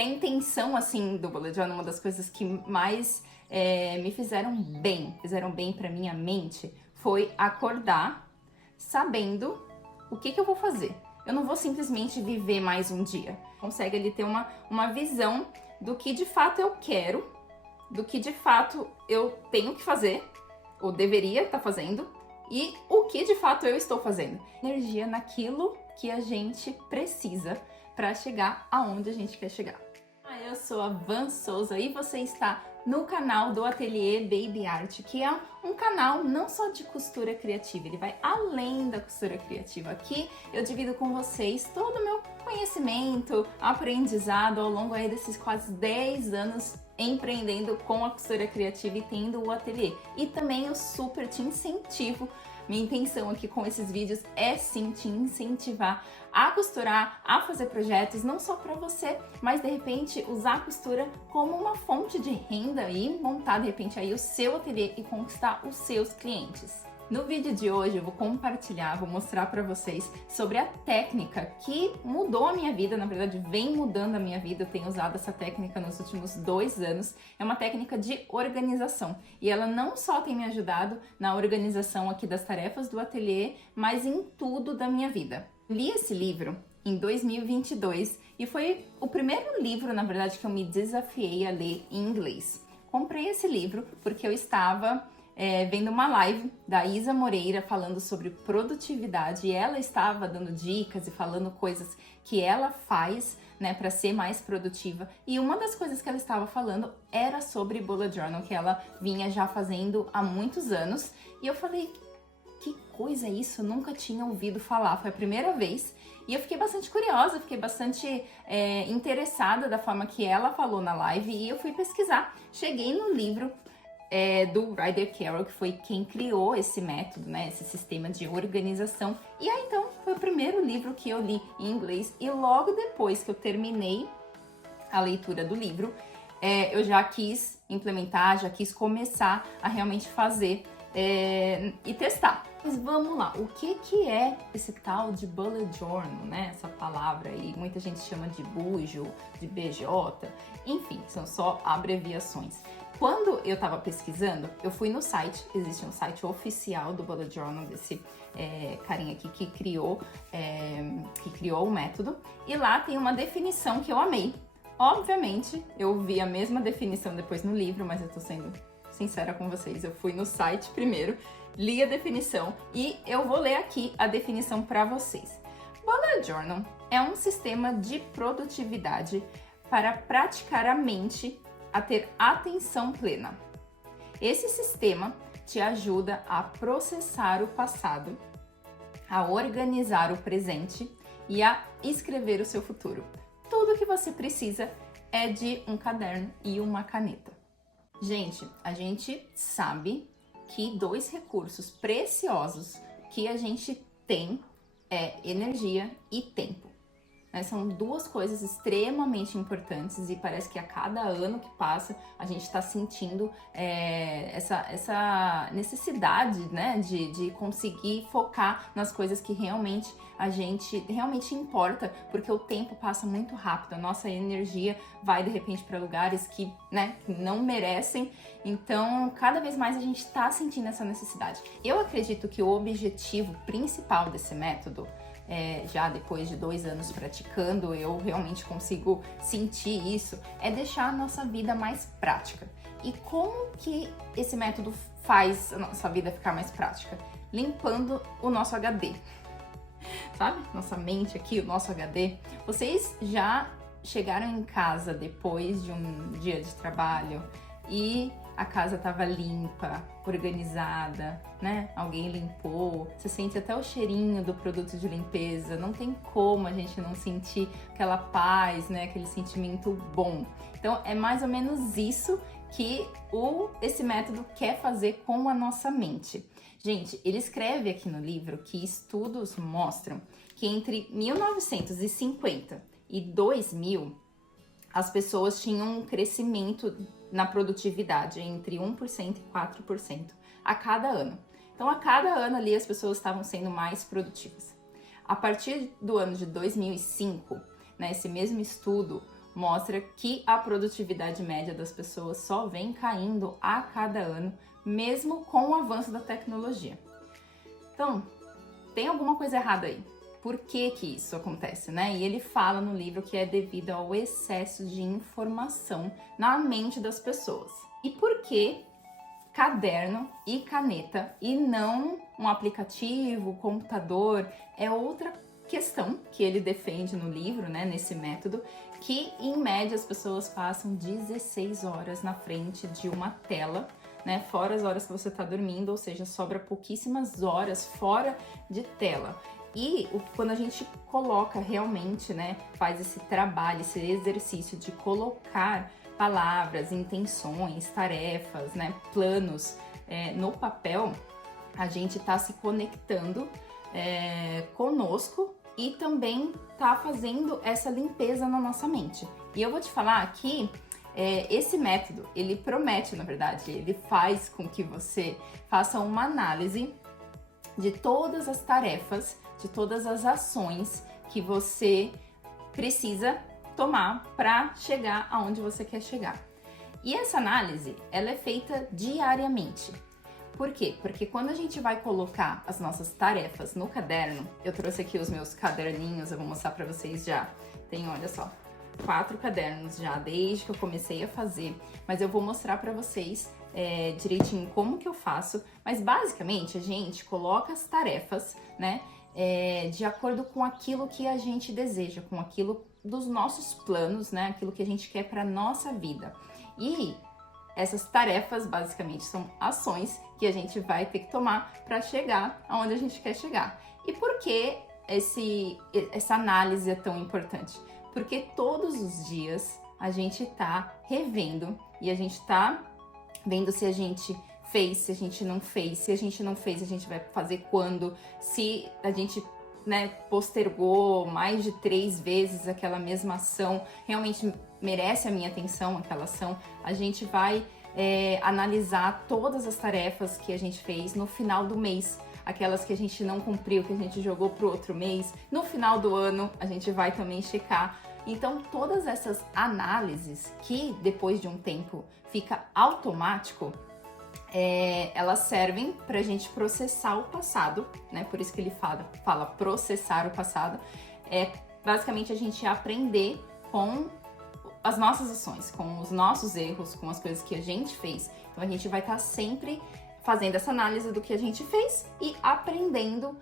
que a intenção, assim, do Bullet Journal, uma das coisas que mais me fizeram bem pra minha mente, foi acordar sabendo o que eu vou fazer. Eu não vou simplesmente viver mais um dia. Consegue ali ter uma visão do que de fato eu quero, do que de fato eu tenho que fazer, ou deveria estar fazendo, e o que de fato eu estou fazendo. Energia naquilo que a gente precisa para chegar aonde a gente quer chegar. Eu sou a Van Souza e você está no canal do Ateliê Baby Art, que é um canal não só de costura criativa, ele vai além da costura criativa. Aqui eu divido com vocês todo o meu conhecimento, aprendizado ao longo aí desses quase 10 anos empreendendo com a costura criativa e tendo o ateliê. E também eu super te incentivo. Minha intenção aqui com esses vídeos é sim te incentivar a costurar, a fazer projetos, não só para você, mas de repente usar a costura como uma fonte de renda e montar de repente aí o seu ateliê e conquistar os seus clientes. No vídeo de hoje eu vou compartilhar, vou mostrar para vocês sobre a técnica que mudou a minha vida, na verdade vem mudando a minha vida, eu tenho usado essa técnica nos últimos 2 anos, é uma técnica de organização e ela não só tem me ajudado na organização aqui das tarefas do ateliê, mas em tudo da minha vida. Li esse livro em 2022 e foi o primeiro livro, na verdade, que eu me desafiei a ler em inglês. Comprei esse livro porque eu estava vendo uma live da Isa Moreira falando sobre produtividade e ela estava dando dicas e falando coisas que ela faz, né, para ser mais produtiva. E uma das coisas que ela estava falando era sobre Bullet Journal, que ela vinha já fazendo há muitos anos. E eu falei, que coisa é isso? Eu nunca tinha ouvido falar, foi a primeira vez. E eu fiquei bastante curiosa, fiquei bastante interessada da forma que ela falou na live e eu fui pesquisar. Cheguei no livro do Ryder Carroll, que foi quem criou esse método, né, esse sistema de organização. E aí então foi o primeiro livro que eu li em inglês e logo depois que eu terminei a leitura do livro, eu já quis implementar, já quis começar a realmente fazer e testar. Mas vamos lá, o que é esse tal de Bullet Journal, né? Essa palavra aí, muita gente chama de bujo, de BJ, enfim, são só abreviações. Quando eu tava pesquisando, eu fui no site, existe um site oficial do Bullet Journal, desse carinha aqui que criou o método, e lá tem uma definição que eu amei. Obviamente, eu vi a mesma definição depois no livro, mas eu tô sendo sincera com vocês, eu fui no site primeiro, li a definição e eu vou ler aqui a definição para vocês. Bullet Journal é um sistema de produtividade para praticar a mente a ter atenção plena. Esse sistema te ajuda a processar o passado, a organizar o presente e a escrever o seu futuro. Tudo o que você precisa é de um caderno e uma caneta. Gente, a gente sabe que 2 recursos preciosos que a gente tem é energia e tempo. São 2 coisas extremamente importantes e parece que a cada ano que passa a gente está sentindo essa necessidade, né, de conseguir focar nas coisas que realmente a gente importa, porque o tempo passa muito rápido, a nossa energia vai de repente para lugares que, né, não merecem, então cada vez mais a gente está sentindo essa necessidade. Eu acredito que o objetivo principal desse método, já depois de 2 anos praticando, eu realmente consigo sentir isso, é deixar a nossa vida mais prática. E como que esse método faz a nossa vida ficar mais prática? Limpando o nosso HD. Sabe? Nossa mente aqui, o nosso HD. Vocês já chegaram em casa depois de um dia de trabalho e a casa estava limpa, organizada, né? Alguém limpou, você sente até o cheirinho do produto de limpeza, não tem como a gente não sentir aquela paz, né? Aquele sentimento bom. Então é mais ou menos isso que esse método quer fazer com a nossa mente. Gente, ele escreve aqui no livro que estudos mostram que entre 1950 e 2000, as pessoas tinham um crescimento na produtividade entre 1% e 4% a cada ano. Então, a cada ano ali as pessoas estavam sendo mais produtivas. A partir do ano de 2005, né, esse mesmo estudo mostra que a produtividade média das pessoas só vem caindo a cada ano, mesmo com o avanço da tecnologia. Então, tem alguma coisa errada aí. Por que que isso acontece, né? E ele fala no livro que é devido ao excesso de informação na mente das pessoas. E por que caderno e caneta e não um aplicativo, computador? É outra questão que ele defende no livro, né, nesse método, que em média as pessoas passam 16 horas na frente de uma tela, né, fora as horas que você está dormindo, ou seja, sobra pouquíssimas horas fora de tela. E quando a gente coloca realmente, né, faz esse trabalho, esse exercício de colocar palavras, intenções, tarefas, né, planos no papel, a gente está se conectando conosco e também tá fazendo essa limpeza na nossa mente. E eu vou te falar aqui, esse método, ele promete, na verdade, ele faz com que você faça uma análise de todas as tarefas, de todas as ações que você precisa tomar para chegar aonde você quer chegar. E essa análise, ela é feita diariamente. Por quê? Porque quando a gente vai colocar as nossas tarefas no caderno, eu trouxe aqui os meus caderninhos, eu vou mostrar para vocês já. Tem, olha só, 4 cadernos já desde que eu comecei a fazer, mas eu vou mostrar para vocês direitinho como que eu faço. Mas basicamente a gente coloca as tarefas, né, de acordo com aquilo que a gente deseja, com aquilo dos nossos planos, né, aquilo que a gente quer para nossa vida. E essas tarefas basicamente são ações que a gente vai ter que tomar para chegar aonde a gente quer chegar. E por que essa análise é tão importante? Porque todos os dias a gente tá revendo e a gente tá vendo se a gente fez, se a gente não fez, se a gente não fez, a gente vai fazer quando, se a gente, né, postergou mais de 3 vezes aquela mesma ação, realmente merece a minha atenção aquela ação. A gente vai analisar todas as tarefas que a gente fez no final do mês, aquelas que a gente não cumpriu, que a gente jogou pro outro mês. No final do ano, a gente vai também checar. Então, todas essas análises, que depois de um tempo fica automático, elas servem pra gente processar o passado, né? Por isso que ele fala processar o passado. Basicamente a gente aprender com as nossas ações, com os nossos erros, com as coisas que a gente fez. Então a gente vai estar sempre fazendo essa análise do que a gente fez e aprendendo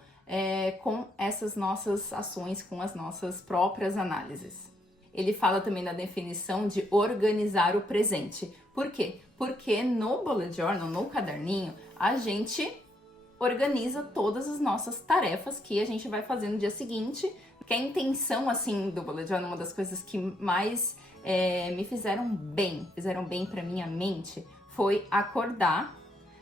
com essas nossas ações, com as nossas próprias análises. Ele fala também na definição de organizar o presente. Por quê? Porque no bullet journal, no caderninho, a gente organiza todas as nossas tarefas que a gente vai fazer no dia seguinte. Que a intenção, assim, do bullet journal, uma das coisas que mais me fizeram bem para minha mente, foi acordar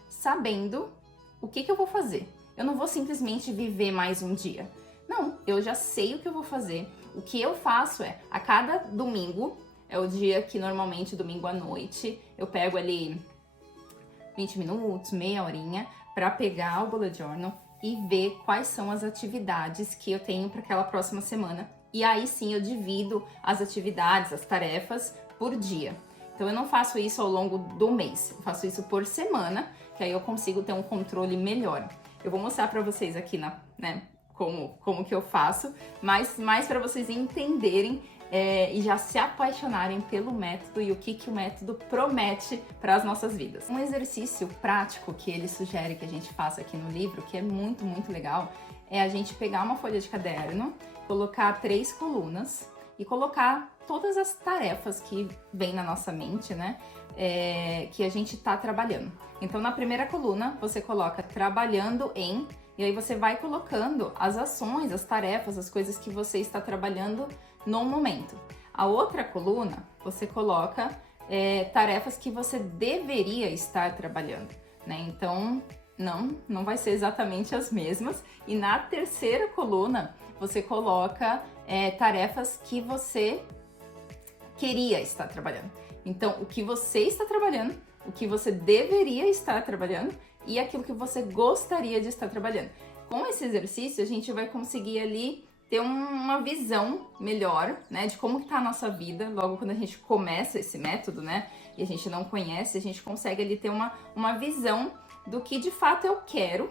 sabendo o que eu vou fazer. Eu não vou simplesmente viver mais um dia. Não, eu já sei o que eu vou fazer. O que eu faço a cada domingo, é o dia que normalmente, domingo à noite, eu pego ali 20 minutos, meia horinha, para pegar o bullet journal e ver quais são as atividades que eu tenho para aquela próxima semana. E aí sim eu divido as atividades, as tarefas por dia. Então eu não faço isso ao longo do mês, eu faço isso por semana, que aí eu consigo ter um controle melhor. Eu vou mostrar para vocês aqui como que eu faço, mas mais para vocês entenderem e já se apaixonarem pelo método e o que o método promete para as nossas vidas. Um exercício prático que ele sugere que a gente faça aqui no livro, que é muito, muito legal, é a gente pegar uma folha de caderno, colocar 3 colunas e colocar todas as tarefas que vem na nossa mente, né, que a gente está trabalhando. Então, na primeira coluna, você coloca trabalhando em, e aí você vai colocando as ações, as tarefas, as coisas que você está trabalhando no momento. A outra coluna, você coloca tarefas que você deveria estar trabalhando, né? Então, não vai ser exatamente as mesmas. E na terceira coluna, você coloca tarefas que você queria estar trabalhando. Então, o que você está trabalhando, o que você deveria estar trabalhando e aquilo que você gostaria de estar trabalhando. Com esse exercício, a gente vai conseguir ali ter uma visão melhor, né, de como que tá a nossa vida, logo quando a gente começa esse método, né, e a gente não conhece, a gente consegue ali ter uma visão do que de fato eu quero,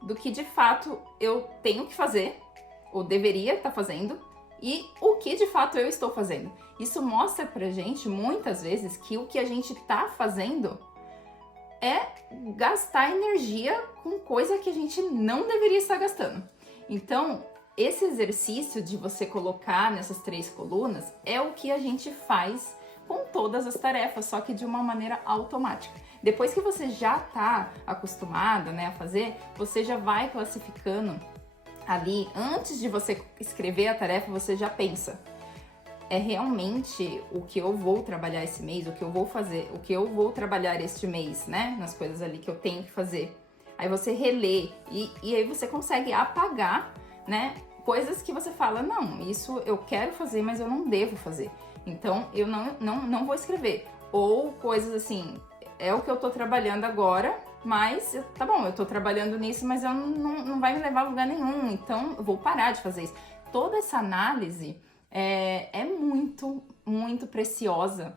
do que de fato eu tenho que fazer, ou deveria estar fazendo, e o que de fato eu estou fazendo. Isso mostra pra gente, muitas vezes, que o que a gente tá fazendo é gastar energia com coisa que a gente não deveria estar gastando. Então, esse exercício de você colocar nessas 3 colunas é o que a gente faz com todas as tarefas, só que de uma maneira automática. Depois que você já está acostumada, né, a fazer, você já vai classificando ali, antes de você escrever a tarefa, você já pensa: é realmente o que eu vou trabalhar esse mês, o que eu vou fazer, o que eu vou trabalhar este mês, né, nas coisas ali que eu tenho que fazer. Aí você relê e aí você consegue apagar, né, coisas que você fala: não, isso eu quero fazer, mas eu não devo fazer. Então, eu não vou escrever. Ou coisas assim, é o que eu tô trabalhando agora, mas tá bom, eu tô trabalhando nisso, mas eu não vai me levar a lugar nenhum, então eu vou parar de fazer isso. Toda essa análise é muito, muito preciosa,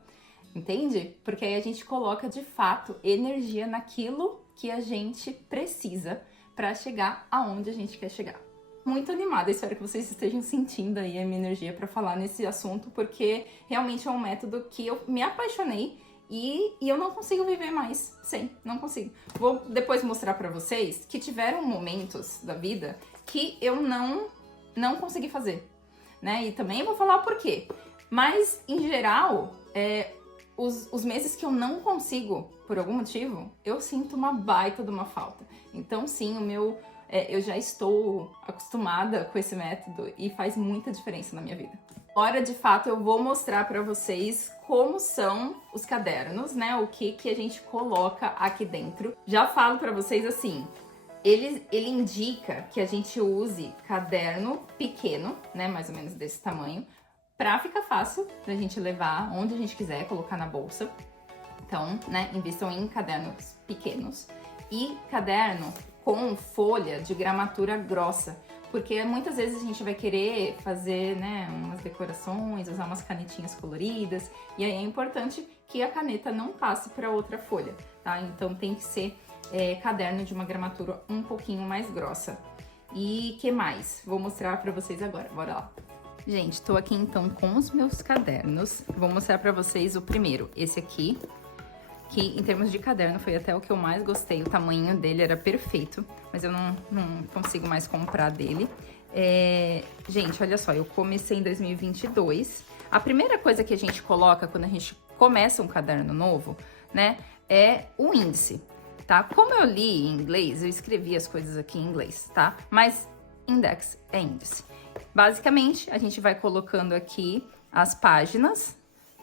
entende? Porque aí a gente coloca, de fato, energia naquilo que a gente precisa para chegar aonde a gente quer chegar. Muito animada, espero que vocês estejam sentindo aí a minha energia para falar nesse assunto, porque realmente é um método que eu me apaixonei e eu não consigo viver mais sem, não consigo. Vou depois mostrar para vocês que tiveram momentos da vida que eu não consegui fazer, né? E também vou falar por quê. Mas, em geral, os meses que eu não consigo, por algum motivo, eu sinto uma baita de uma falta. Então, sim, eu já estou acostumada com esse método e faz muita diferença na minha vida. Agora, de fato, eu vou mostrar para vocês como são os cadernos, né? O que a gente coloca aqui dentro. Já falo para vocês assim, ele indica que a gente use caderno pequeno, né? Mais ou menos desse tamanho, para ficar fácil da gente levar onde a gente quiser, colocar na bolsa. Então, né? Invistam em cadernos pequenos e caderno com folha de gramatura grossa, porque muitas vezes a gente vai querer fazer, né, umas decorações, usar umas canetinhas coloridas, e aí é importante que a caneta não passe para outra folha, tá? Então tem que ser caderno de uma gramatura um pouquinho mais grossa. E que mais? Vou mostrar para vocês agora, bora lá. Gente, tô aqui então com os meus cadernos, vou mostrar para vocês o primeiro, esse aqui, que em termos de caderno foi até o que eu mais gostei, o tamanho dele era perfeito, mas eu não consigo mais comprar dele. Gente, olha só, eu comecei em 2022, a primeira coisa que a gente coloca quando a gente começa um caderno novo, né, é o índice, tá? Como eu li em inglês, eu escrevi as coisas aqui em inglês, tá? Mas index é índice. Basicamente, a gente vai colocando aqui as páginas,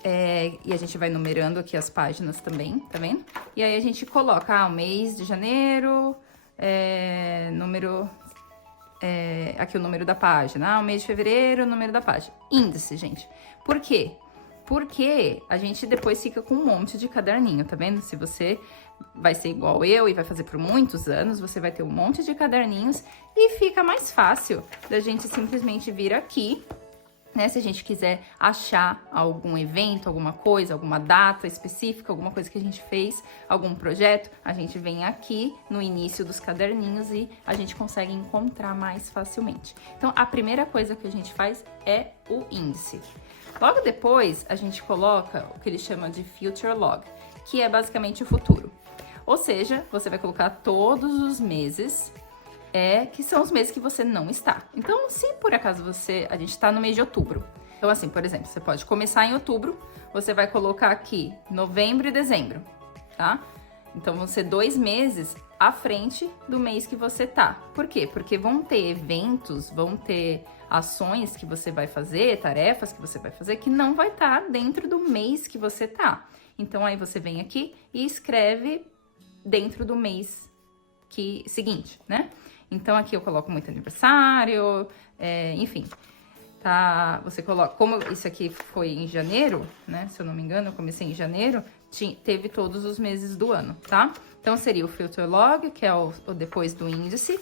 e a gente vai numerando aqui as páginas também, tá vendo? E aí a gente coloca, o mês de janeiro, aqui o número da página, o mês de fevereiro, o número da página. Índice, gente. Por quê? Porque a gente depois fica com um monte de caderninho, tá vendo? Se você vai ser igual eu e vai fazer por muitos anos, você vai ter um monte de caderninhos e fica mais fácil da gente simplesmente vir aqui, né, se a gente quiser achar algum evento, alguma coisa, alguma data específica, alguma coisa que a gente fez, algum projeto, a gente vem aqui no início dos caderninhos e a gente consegue encontrar mais facilmente. Então, a primeira coisa que a gente faz é o índice. Logo depois, a gente coloca o que eles chamam de Future Log, que é basicamente o futuro. Ou seja, você vai colocar todos os meses que são os meses que você não está. Então, se por acaso a gente está no mês de outubro. Então, assim, por exemplo, você pode começar em outubro, você vai colocar aqui novembro e dezembro, tá? Então, vão ser 2 meses à frente do mês que você tá. Por quê? Porque vão ter eventos, vão ter ações que você vai fazer, tarefas que você vai fazer, que não vai estar dentro do mês que você tá. Então, aí você vem aqui e escreve dentro do mês seguinte, né? Então, aqui eu coloco muito aniversário, enfim, tá? Você coloca, como isso aqui foi em janeiro, né? Se eu não me engano, eu comecei em janeiro, teve todos os meses do ano, tá? Então, seria o Future Log, que é o depois do índice.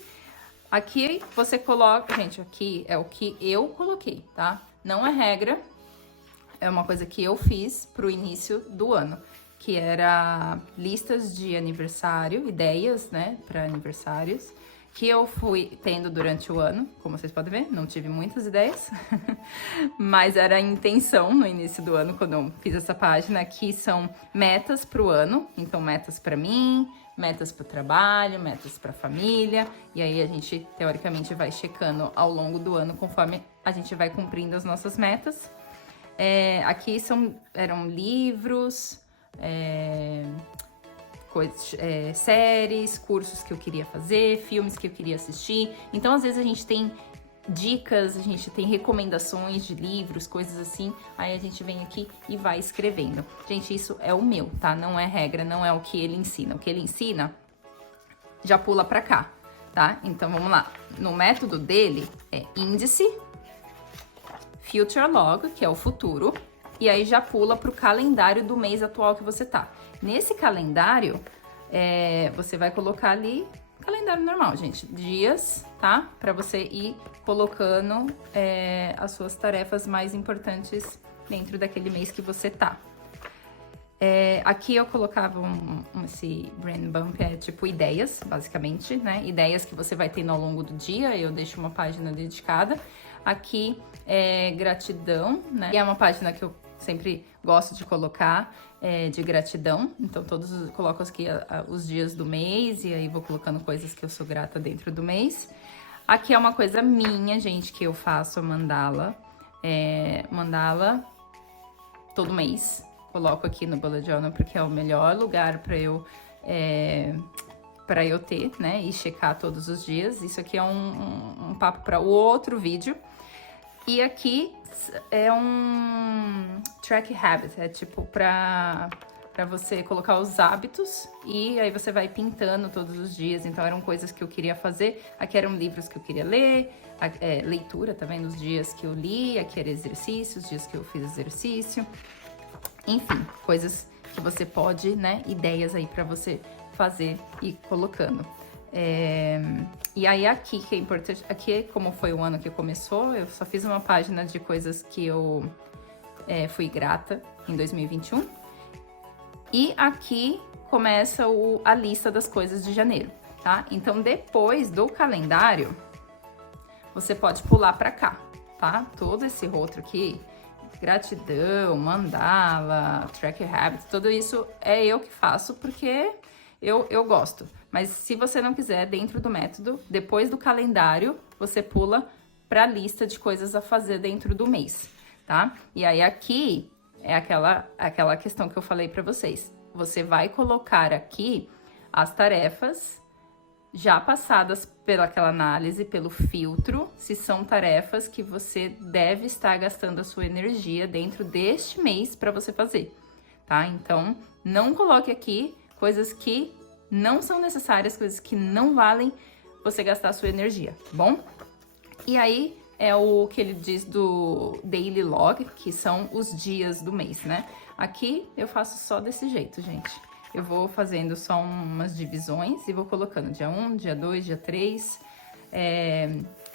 Aqui você coloca... Gente, aqui é o que eu coloquei, tá? Não é regra. É uma coisa que eu fiz pro início do ano. Que era listas de aniversário, ideias, né? Pra aniversários. Que eu fui tendo durante o ano, como vocês podem ver, não tive muitas ideias, mas era a intenção no início do ano, quando eu fiz essa página, que são metas pro ano, então metas pra mim, metas pro trabalho, metas pra família, e aí a gente, teoricamente, vai checando ao longo do ano, conforme a gente vai cumprindo as nossas metas. Aqui eram livros, séries, cursos que eu queria fazer, filmes que eu queria assistir. Então, às vezes, a gente tem dicas, a gente tem recomendações de livros, coisas assim. Aí a gente vem aqui e vai escrevendo. Gente, isso é o meu, tá? Não é regra, não é o que ele ensina. O que ele ensina já pula pra cá, tá? Então, vamos lá. No método dele é índice, future log, que é o futuro, e aí já pula pro calendário do mês atual que você tá. Nesse calendário, você vai colocar ali, calendário normal, gente, dias, tá? Pra você ir colocando as suas tarefas mais importantes dentro daquele mês que você tá. Aqui eu colocava esse brain bump, tipo ideias, basicamente, né? Ideias que você vai tendo ao longo do dia, eu deixo uma página dedicada. Aqui é gratidão, né? E é uma página que eu sempre gosto de colocar, de gratidão. Então, coloco aqui os dias do mês e aí vou colocando coisas que eu sou grata dentro do mês. Aqui é uma coisa minha, gente, que eu faço a mandala. Mandala todo mês. Coloco aqui no Bullet Journal porque é o melhor lugar para eu ter, né? E checar todos os dias. Isso aqui é um papo para o outro vídeo. E aqui é um track habit, é tipo pra você colocar os hábitos e aí você vai pintando todos os dias. Então eram coisas que eu queria fazer, aqui eram livros que eu queria ler, leitura também nos dias que eu li, aqui era exercícios, dias que eu fiz exercício. Enfim, coisas que você pode, né, ideias aí pra você fazer e colocando. E aí aqui, que é importante, aqui como foi o ano que começou, eu só fiz uma página de coisas que eu fui grata em 2021. E aqui começa a lista das coisas de janeiro, tá? Então depois do calendário, você pode pular pra cá, tá? Todo esse outro aqui, gratidão, mandala, track habit, tudo isso é eu que faço porque eu gosto. Mas se você não quiser, dentro do método, depois do calendário, você pula para a lista de coisas a fazer dentro do mês, tá? E aí aqui é aquela questão que eu falei para vocês. Você vai colocar aqui as tarefas já passadas pelaquela análise, pelo filtro, se são tarefas que você deve estar gastando a sua energia dentro deste mês para você fazer, tá? Então, não coloque aqui coisas que não são necessárias, coisas que não valem você gastar a sua energia, tá bom? E aí é o que ele diz do daily log, que são os dias do mês, né? Aqui eu faço só desse jeito, gente. Eu vou fazendo só umas divisões e vou colocando dia 1, dia 2, dia 3.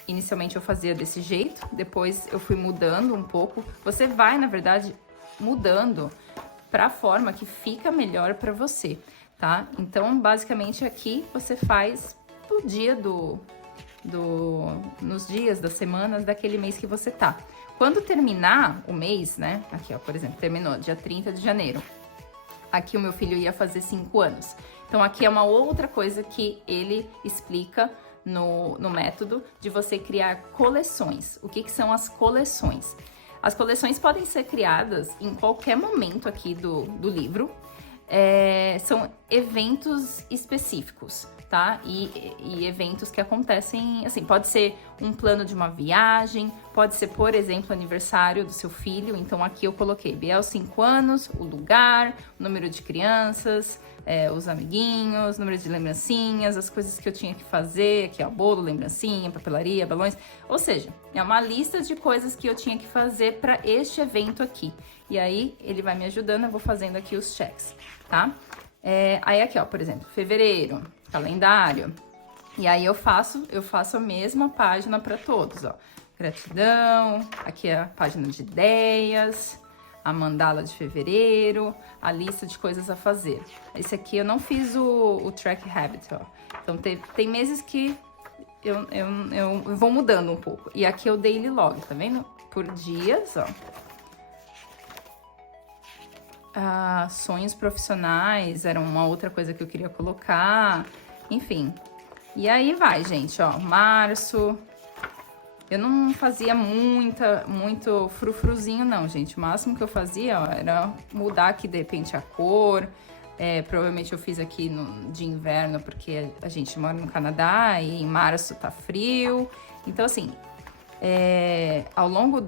Inicialmente eu fazia desse jeito, depois eu fui mudando um pouco. Você vai, na verdade, mudando para a forma que fica melhor para você, tá? Então, basicamente, aqui você faz o dia nos dias das semanas daquele mês que você tá. Quando terminar o mês, né? Aqui, ó, por exemplo, terminou dia 30 de janeiro. Aqui o meu filho ia fazer 5 anos. Então, aqui é uma outra coisa que ele explica no método de você criar coleções. O que são as coleções? As coleções podem ser criadas em qualquer momento aqui do livro. São eventos específicos, tá? E eventos que acontecem, assim, pode ser um plano de uma viagem, pode ser, por exemplo, aniversário do seu filho. Então aqui eu coloquei Biel 5 anos, o lugar, o número de crianças, os amiguinhos, número de lembrancinhas, as coisas que eu tinha que fazer, aqui ó, bolo, lembrancinha, papelaria, balões, ou seja, é uma lista de coisas que eu tinha que fazer para este evento aqui. E aí ele vai me ajudando, eu vou fazendo aqui os checks, tá? Aí aqui ó, por exemplo, fevereiro, calendário, E aí eu faço a mesma página para todos, ó. Gratidão, aqui é a página de ideias, a mandala de fevereiro, a lista de coisas a fazer. Esse aqui eu não fiz o track habit, ó. Então tem meses que eu vou mudando um pouco. E aqui é o daily log, tá vendo? Por dias, ó. Sonhos profissionais era uma outra coisa que eu queria colocar. Enfim. E aí vai, gente, ó. Março. Eu não fazia muito frufruzinho, não, gente. O máximo que eu fazia, ó, era mudar aqui, de repente, a cor. Provavelmente eu fiz aqui de inverno, porque a gente mora no Canadá e em março tá frio. Então, assim, ao longo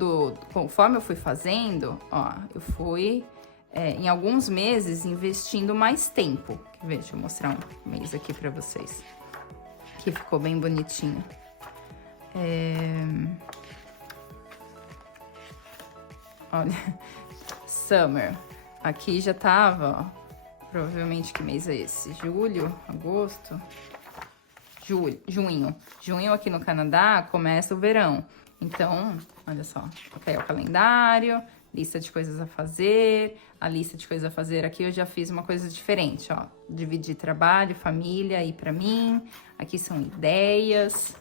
conforme eu fui fazendo, ó, eu fui, em alguns meses, investindo mais tempo. Quer ver? Deixa eu mostrar um mês aqui pra vocês. Que ficou bem bonitinho. Olha, Summer. Aqui já tava, ó, provavelmente que mês é esse? Julho, agosto, junho. Junho aqui no Canadá começa o verão. Então, olha só, aqui é o calendário, lista de coisas a fazer. A lista de coisas a fazer aqui eu já fiz uma coisa diferente, ó. Dividir trabalho, família aí pra mim. Aqui são ideias.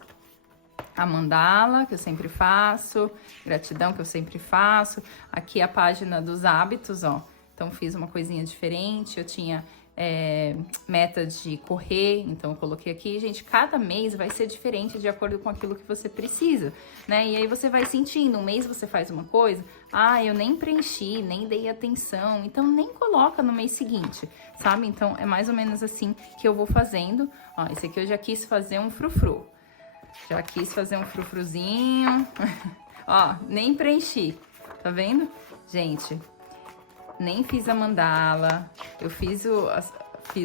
A mandala, que eu sempre faço, gratidão, que eu sempre faço. Aqui a página dos hábitos, ó. Então, fiz uma coisinha diferente. Eu tinha meta de correr, então eu coloquei aqui. Gente, cada mês vai ser diferente de acordo com aquilo que você precisa, né? E aí você vai sentindo, um mês você faz uma coisa, eu nem preenchi, nem dei atenção, então nem coloca no mês seguinte, sabe? Então, é mais ou menos assim que eu vou fazendo. Ó, esse aqui eu já quis fazer um frufru. Já quis fazer um frufruzinho. Ó, nem preenchi. Tá vendo? Gente, nem fiz a mandala. Eu fiz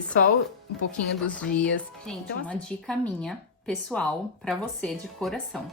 só um pouquinho dos dias. Gente, então, uma dica minha, pessoal, pra você, de coração.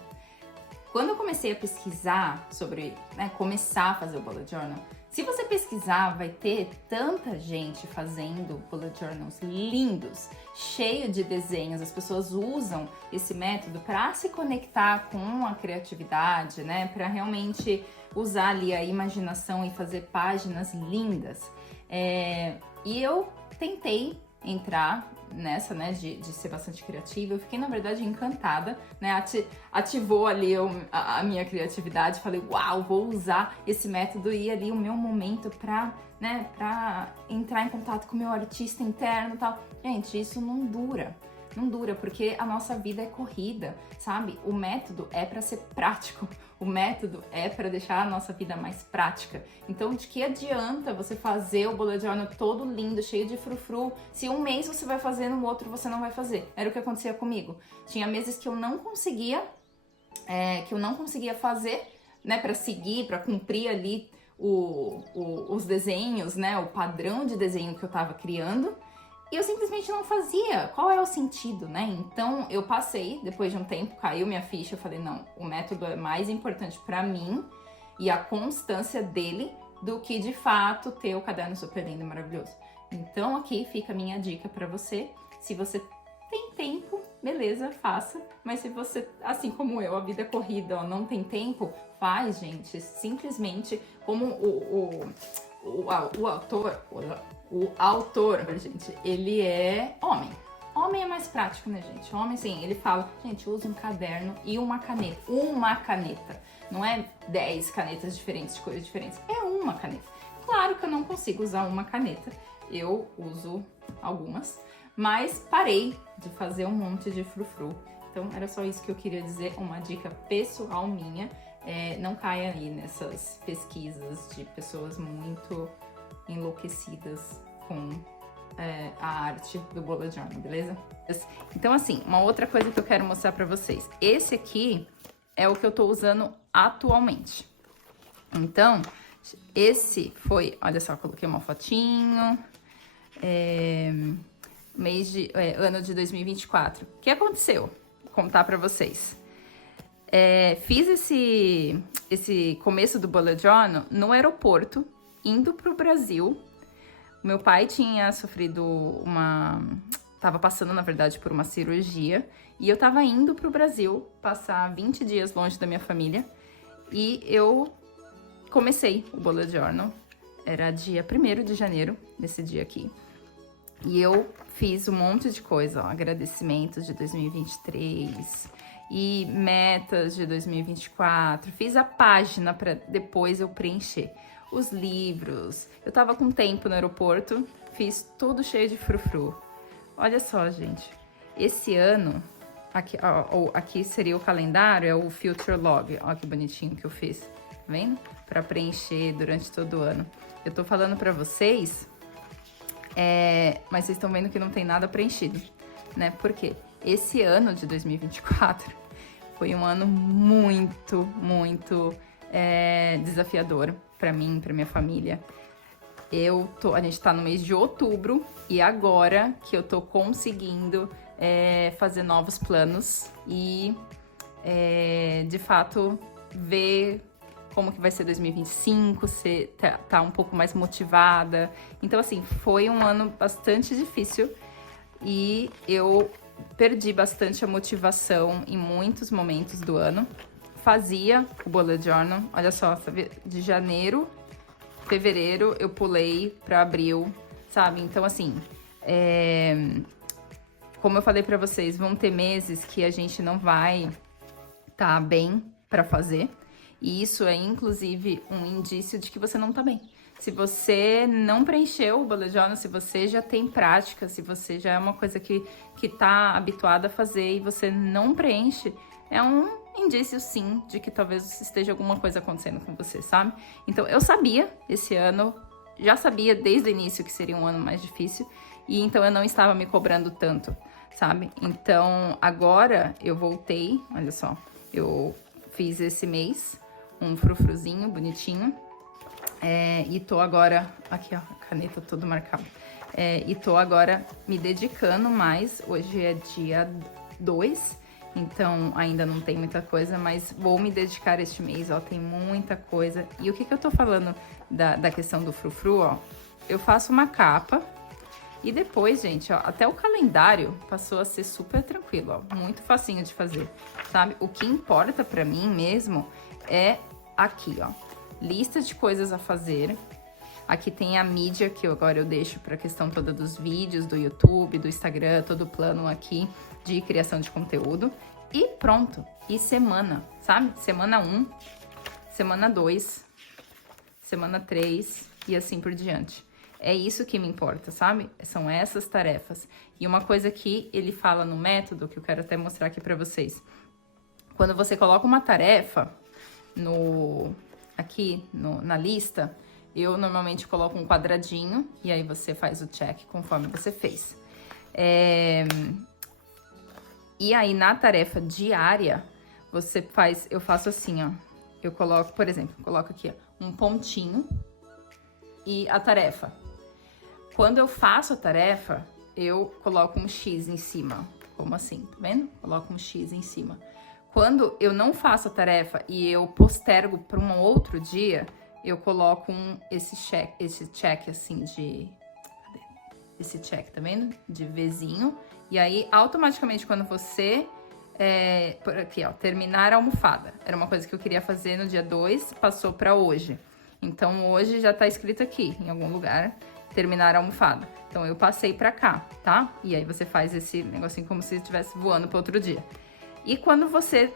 Quando eu comecei a pesquisar sobre, começar a fazer o bullet journal, se você pesquisar, vai ter tanta gente fazendo bullet journals lindos, cheio de desenhos. As pessoas usam esse método para se conectar com a criatividade, né? Para realmente usar ali a imaginação e fazer páginas lindas. E eu tentei entrar nessa, né, de ser bastante criativa. Eu fiquei, na verdade, encantada, né, ativou ali a minha criatividade. Falei, uau, vou usar esse método e ali o meu momento pra entrar em contato com o meu artista interno e tal. Gente, isso não dura. Não dura, porque a nossa vida é corrida, sabe? O método é para ser prático, o método é para deixar a nossa vida mais prática. Então, de que adianta você fazer o bullet journal todo lindo, cheio de frufru, se um mês você vai fazer, no outro você não vai fazer? Era o que acontecia comigo. Tinha meses que eu não conseguia, fazer, né, para seguir, para cumprir ali os desenhos, né, o padrão de desenho que eu tava criando. E eu simplesmente não fazia. Qual é o sentido, né? Então, eu passei, depois de um tempo, caiu minha ficha. Eu falei, não, o método é mais importante pra mim e a constância dele do que, de fato, ter o caderno super lindo e maravilhoso. Então, aqui fica a minha dica pra você. Se você tem tempo, beleza, faça. Mas se você, assim como eu, a vida é corrida, ó, não tem tempo, faz, gente. Simplesmente, como o autor, gente, ele é homem. Homem é mais prático, né, gente? Homem, assim, ele fala, gente, usa um caderno e uma caneta. Uma caneta. Não é 10 canetas diferentes, de cores diferentes. É uma caneta. Claro que eu não consigo usar uma caneta. Eu uso algumas. Mas parei de fazer um monte de frufru. Então, era só isso que eu queria dizer. Uma dica pessoal minha. Não caia aí nessas pesquisas de pessoas muito enlouquecidas com a arte do bullet journal, beleza? Então, assim, uma outra coisa que eu quero mostrar pra vocês. Esse aqui é o que eu tô usando atualmente. Então, esse foi... Olha só, coloquei uma fotinho. Ano de 2024. O que aconteceu? Vou contar pra vocês. Fiz esse começo do bullet journal no aeroporto, indo pro Brasil. Meu pai tinha sofrido tava passando, na verdade, por uma cirurgia e eu tava indo pro Brasil passar 20 dias longe da minha família e eu comecei o Bullet Journal. Era dia 1º de janeiro, nesse dia aqui. E eu fiz um monte de coisa, ó, agradecimentos de 2023 e metas de 2024. Fiz a página para depois eu preencher os livros. Eu tava com tempo no aeroporto, fiz tudo cheio de frufru. Olha só, gente. Esse ano, aqui seria o calendário, é o Future Log. Olha que bonitinho que eu fiz, tá vendo? Para preencher durante todo o ano. Eu tô falando pra vocês, mas vocês estão vendo que não tem nada preenchido, né? Porque esse ano de 2024 foi um ano muito, muito desafiador pra mim, pra minha família. A gente tá no mês de outubro e agora que eu tô conseguindo fazer novos planos e, de fato, ver como que vai ser 2025, se tá um pouco mais motivada. Então, assim, foi um ano bastante difícil e eu perdi bastante a motivação em muitos momentos do ano. Fazia o Bullet Journal, olha só, sabe, de janeiro, fevereiro, eu pulei para abril, sabe? Então, assim, como eu falei para vocês, vão ter meses que a gente não vai tá bem para fazer. E isso é, inclusive, um indício de que você não tá bem. Se você não preencheu o Bullet Journal, se você já tem prática, se você já é uma coisa que tá habituada a fazer e você não preenche, é um indício, sim, de que talvez esteja alguma coisa acontecendo com você, sabe? Então, eu sabia, esse ano, já sabia desde o início que seria um ano mais difícil, e então eu não estava me cobrando tanto, sabe? Então, agora eu voltei, olha só, eu fiz esse mês um frufruzinho bonitinho. E tô agora... Aqui, ó, a caneta toda marcada. E tô agora me dedicando mais. Hoje é dia 2, então ainda não tem muita coisa, mas vou me dedicar este mês, ó, tem muita coisa. E o que eu tô falando da questão do frufru, ó? Eu faço uma capa e depois, gente, ó, até o calendário passou a ser super tranquilo, ó, muito facinho de fazer, sabe? O que importa pra mim mesmo é aqui, ó, lista de coisas a fazer. Aqui tem a mídia que agora eu deixo para a questão toda dos vídeos, do YouTube, do Instagram, todo o plano aqui de criação de conteúdo. E pronto. E semana, sabe? Semana 1, semana 2, semana 3 e assim por diante. É isso que me importa, sabe? São essas tarefas. E uma coisa que ele fala no método, que eu quero até mostrar aqui para vocês. Quando você coloca uma tarefa na lista, eu normalmente coloco um quadradinho e aí você faz o check conforme você fez. E aí na tarefa diária, eu faço assim, ó. Eu coloco, por exemplo, coloco aqui, ó, um pontinho e a tarefa. Quando eu faço a tarefa, eu coloco um X em cima, como assim, tá vendo? Coloco um X em cima. Quando eu não faço a tarefa e eu postergo para um outro dia, eu coloco esse check assim de... Cadê? Esse check, tá vendo? De Vzinho. E aí, automaticamente, quando você... por aqui, ó, terminar a almofada. Era uma coisa que eu queria fazer no dia 2, passou para hoje. Então, hoje já tá escrito aqui, em algum lugar, terminar a almofada. Então, eu passei para cá, tá? E aí, você faz esse negocinho como se estivesse voando para outro dia. E quando você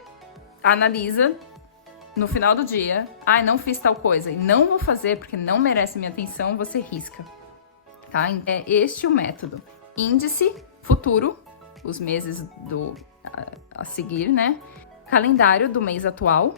analisa no final do dia, não fiz tal coisa e não vou fazer porque não merece minha atenção, você risca, tá? É este o método. Índice, futuro, os meses a seguir, né? Calendário do mês atual,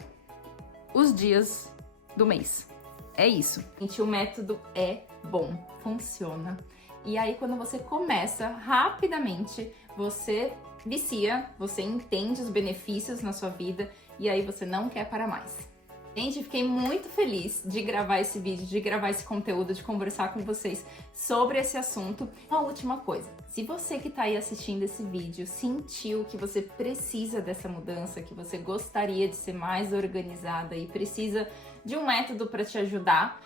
os dias do mês. É isso. Gente, o método é bom, funciona. E aí, quando você começa, rapidamente, você vicia, você entende os benefícios na sua vida e aí você não quer parar mais. Gente, fiquei muito feliz de gravar esse vídeo, de gravar esse conteúdo, de conversar com vocês sobre esse assunto. Uma última coisa, se você que tá aí assistindo esse vídeo sentiu que você precisa dessa mudança, que você gostaria de ser mais organizada e precisa de um método para te ajudar,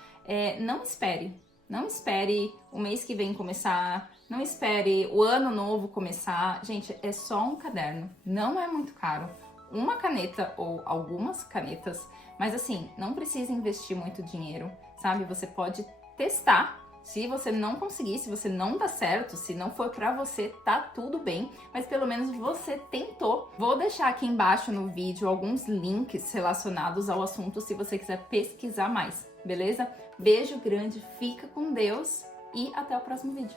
não espere. Não espere o mês que vem começar, não espere o ano novo começar. Gente, é só um caderno, não é muito caro. Uma caneta ou algumas canetas, mas assim, não precisa investir muito dinheiro, sabe? Você pode testar. Se você não conseguir, se você não dá certo, se não for pra você, tá tudo bem, mas pelo menos você tentou. Vou deixar aqui embaixo no vídeo alguns links relacionados ao assunto se você quiser pesquisar mais, beleza? Beijo grande, fica com Deus e até o próximo vídeo.